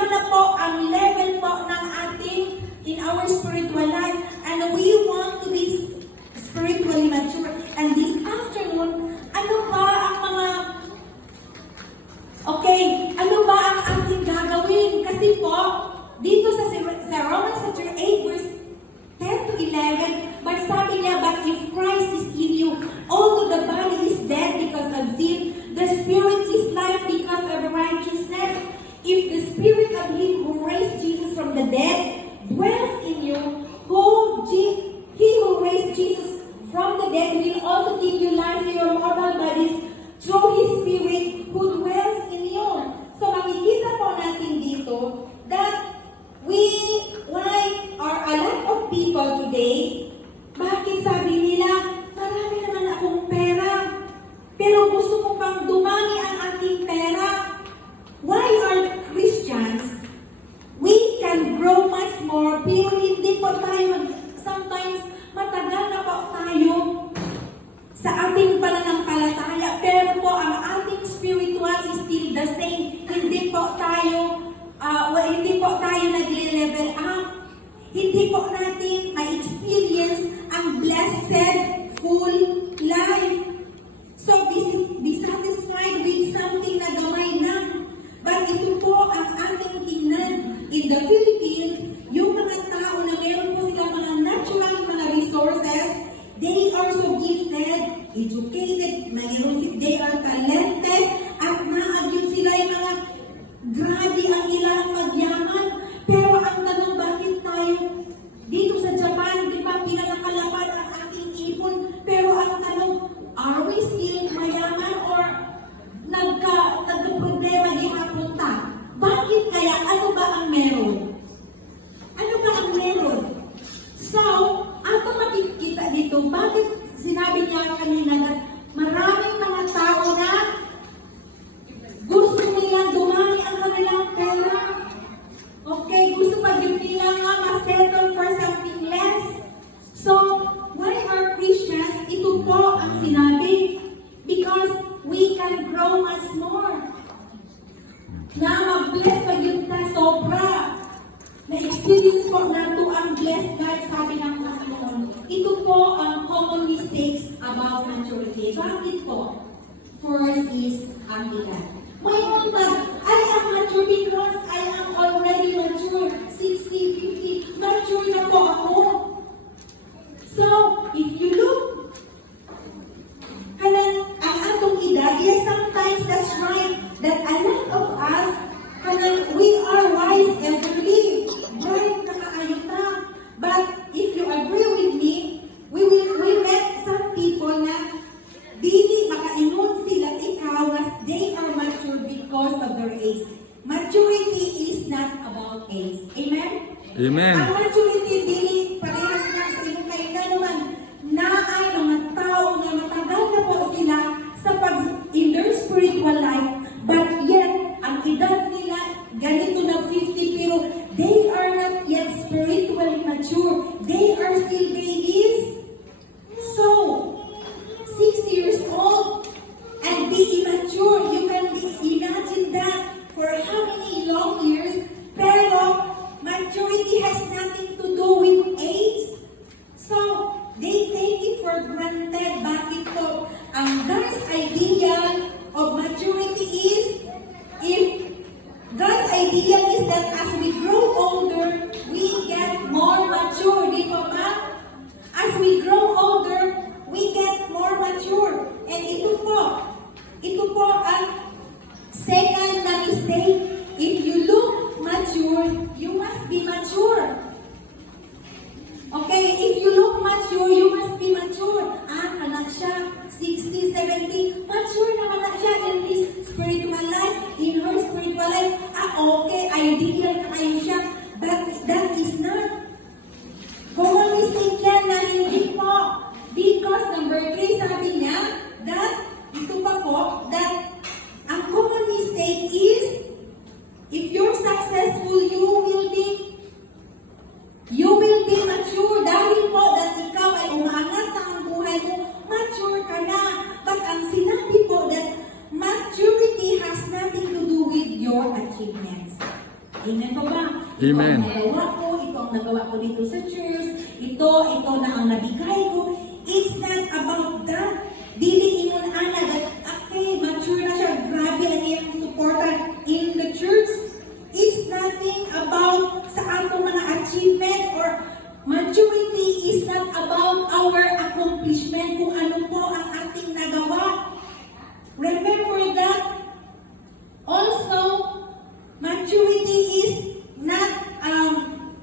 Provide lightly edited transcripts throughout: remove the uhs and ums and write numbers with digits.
iba na po ang level po ng ating in our spiritual life. And we want to be spiritually mature. And this afternoon, ano ba ang mga ano ba ang ating gagawin? Kasi po, dito sa Romans chapter 8 verse 10 to 11, but sabi niya, but if Christ is in you, although the body is dead because of sin, the spirit is life because of righteousness. If the spirit of him who raised Jesus from the dead dwells in you, he who raised Jesus from the dead will also give you life to your mortal bodies through his spirit who dwells in you. So makikita po natin dito that why are a lot of people today, bakit sabi nila, marami naman akong pera, pero gusto mo pang dumami ang ating pera. Why are Christians, we can grow much more, pero hindi po tayo, sometimes matagal na po tayo sa ating pananampalataya, pero po ang ating spiritual is still the same. Hindi po tayo nag-level up. Hindi po natin ma-experience ang blessed, full life. So, be satisfied with something na gamay lang. But ito po ang ating tingnan. In the Philippines, yung mga tao na meron po sila mga natural mga resources, they are so gifted, educated, they are talented, at naagyon sila yung mga grabe ang ilang magyaman. Pero ang tanong, bakit tayo dito sa Japan, di ba, pinakalapan ang ating ipon, pero ang tanong, are we still mayaman or nagka-problema di mapunta? Bakit kaya? Ano ba ang meron? Ano ba ang meron? So, ato makikita dito, bakit sinabi niya kanina na maraming mga tao na gusto nilang dumami ang kanilang pera. Okay, gusto pa din nila nga ma-settle for something less. So, why are Christians? Ito po ang sinabi. Because we can grow much more. Na mag-bless pa yun na sobra. Na-experience po nato ang blessed God, sabi ng Panginoon. Ito po ang common mistakes about maturity. Bakit po? First is ang edad. Mayroon pag, I am mature because I am already mature. 60, 50, mature na po ako. So, if you look, ang atong edad, yes, sometimes that's right, that a lot of us, we are wise elderly. Right, nakaayuta. But if you agree with me, we met some people na dili makainon sila ikaw as they are mature because of their age. Maturity is not about age. Amen? Amen. Ang maturity dili parehas na sa imong kainanuman na ay mga tao na matagal na po sila sa in their spiritual life, but yet ang edad nila ganito na 50 pero they are not yet spiritually mature. They are still babies. So, 60 years old and be immature. You can imagine that for how many long years. Pero maturity has nothing to do with age. So, they take it for granted. Bakit po? Ang God's idea of maturity is, God's idea is that as we grow older, we get more mature. Di ba ba? As we grow older, we get more mature. And ito po ang second na mistake. If you look mature, you must be mature. Okay, if you look mature, you must be mature. Anak siya, 60, 70, mature naman na siya in his spiritual life, in her spiritual life. Okay, ideal na kayo siya. But that is not. Common mistake yan na hindi po. Because number 3, sabi niya, that, ito pa po, that ang common mistake is, if you're successful, you will be mature. Dahil po, that ikaw ay umangat ang buhay mo, mature ka na. But ang sinabi po that maturity has nothing to do with your achievements. Amen po ba? Amen. Ito ang nagawa ko, ito ang nagawa ko dito sa church, ito na ang nabigay ko. It's not about that. Dili ingon ana that, okay, mature na siya, grabe ang iyang supporter in the church. It's nothing about sa atong mga achievement or maturity is not about our accomplishment kung ano po ang ating nagawa. Remember that. Also, maturity is not,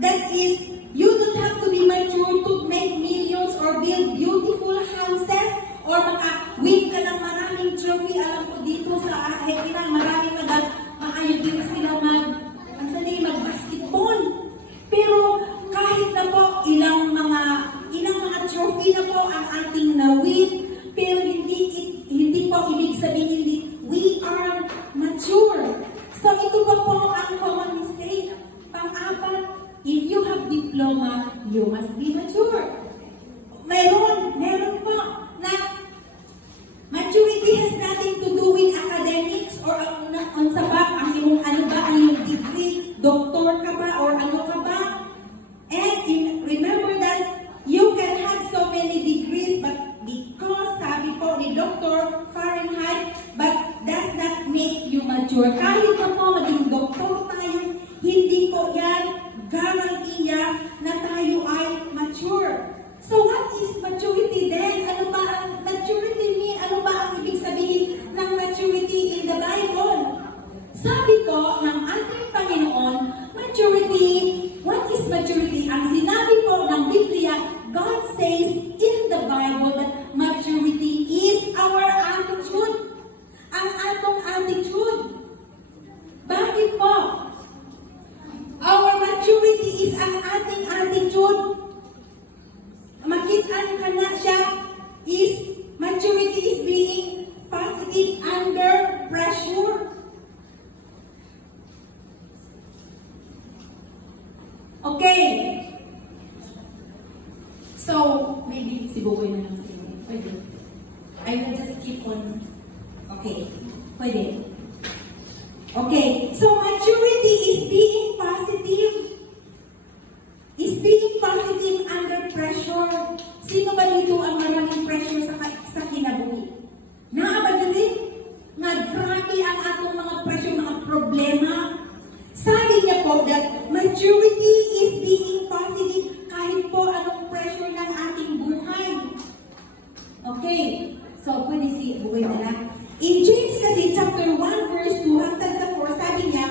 that is, you don't have to be mature to make millions or build beautiful houses or maka-win ka ng maraming trophy. Alam ko dito sa Hekinan, maraming maayon din sila mag-basketball. Pero kahit na po ilang mga trophy na po ang ating na-win, pero hindi po ibig sabihin we are mature. So ito ba po ang common mistake? Pang-apat, if you have diploma, you must be mature. Meron po na maturity has nothing to do with academics or ang sabak, ang iyong ano ba, ang iyong degree, doktor ka ba or ano ka ba? And remember that you can have so many degrees, but because sabi po ni Dr. Fahrenheit, but does not make you mature. Kahit pa po maging doktor tayo, hindi po yan garantiya na tayo ay mature. So what is maturity then? Ano ba ang maturity mean? Ano ba ang ibig sabihin ng maturity in the Bible? Sabi ko ng ating Panginoon, maturity, what is maturity? Ang sinabi po ng Biblia, God says in the Bible that maturity is our attitude. Ang atong attitude. Bakit po? Our maturity is ang ating attitude. Makitaan ka na siya is maturity is being positive under pressure. Okay. So, maybe si Bukoy na lang sa'yo. Pwede. I will just keep on. Okay. Pwede. Okay. So, maturity is being positive. Is being positive under pressure. Sino ba dito ang maraming pressure sa kinabuhi? Naabadali? Grabe ang atong mga pressure, mga problema. Sabi niya po that maturity is being positive kahit po anong pressure ng ating buhay. Okay. So, pwede si Bukoy na lang. In James kasi, chapter 1, verse 2, hanggang sa 4, sabi niya,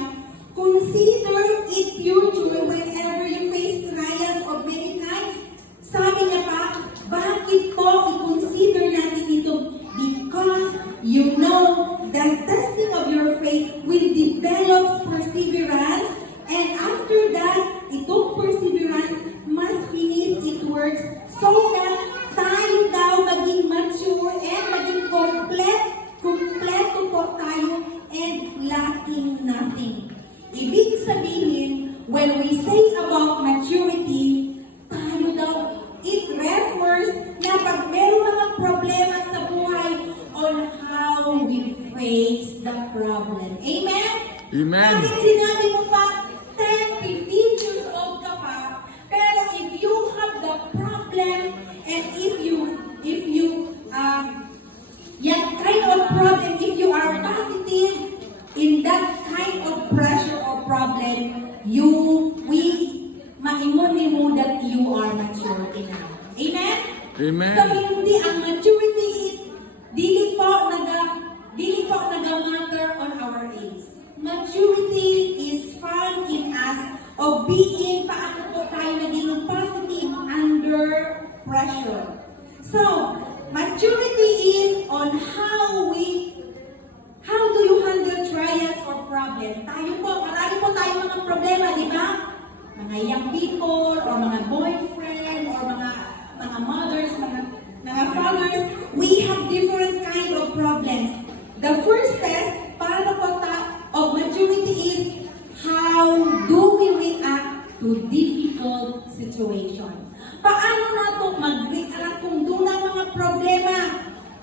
consider it pure joy whenever you face trials of many kinds. Sabi niya pa, bakit po i-consider natin ito? Because you know the testing of your faith will develop perseverance, and after that, itong perseverance must finish its works so that tayo daw maging mature and maging kompleto po tayo and lacking nothing. Ibig sabihin, when we say about maturity, tayo daw, it refers na pag meron mga problema sa buhay on how we face the problem. Amen? Amen. Kahit sinabi mo pa, 10, 15 years old ka pa, pero if you have the problem, and if you that kind of problem, if you are positive in that kind of pressure or problem, maimuni mo that you are mature enough. Amen? Amen. So, hindi ang maturity dili po naga-matter on our age. Maturity is found in us of being paano po tayo naging positive under pressure. So, maturity is on how do you handle trials or problems. Marami po tayo mga problema, di ba? Mga young people, or mga boyfriend, or mga mothers, mga fathers, we have different kind of problems. The first test of maturity is how do we react to difficult situation. Paano nato mag-react kung doon ang mga problema?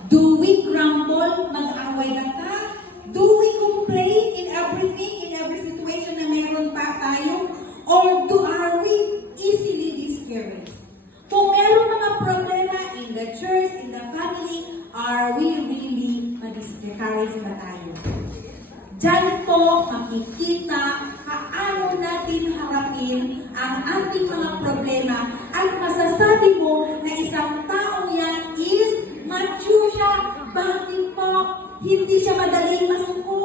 Do we grumble? Mag-away ba ta? Do we complain in everything, in every situation na meron pa? Encourage ba tayo? Diyan po makikita paano natin harapin ang ating mga problema at masasabi mo na isang taong yan is mature siya. Bakit po? Hindi siya madaling masuko.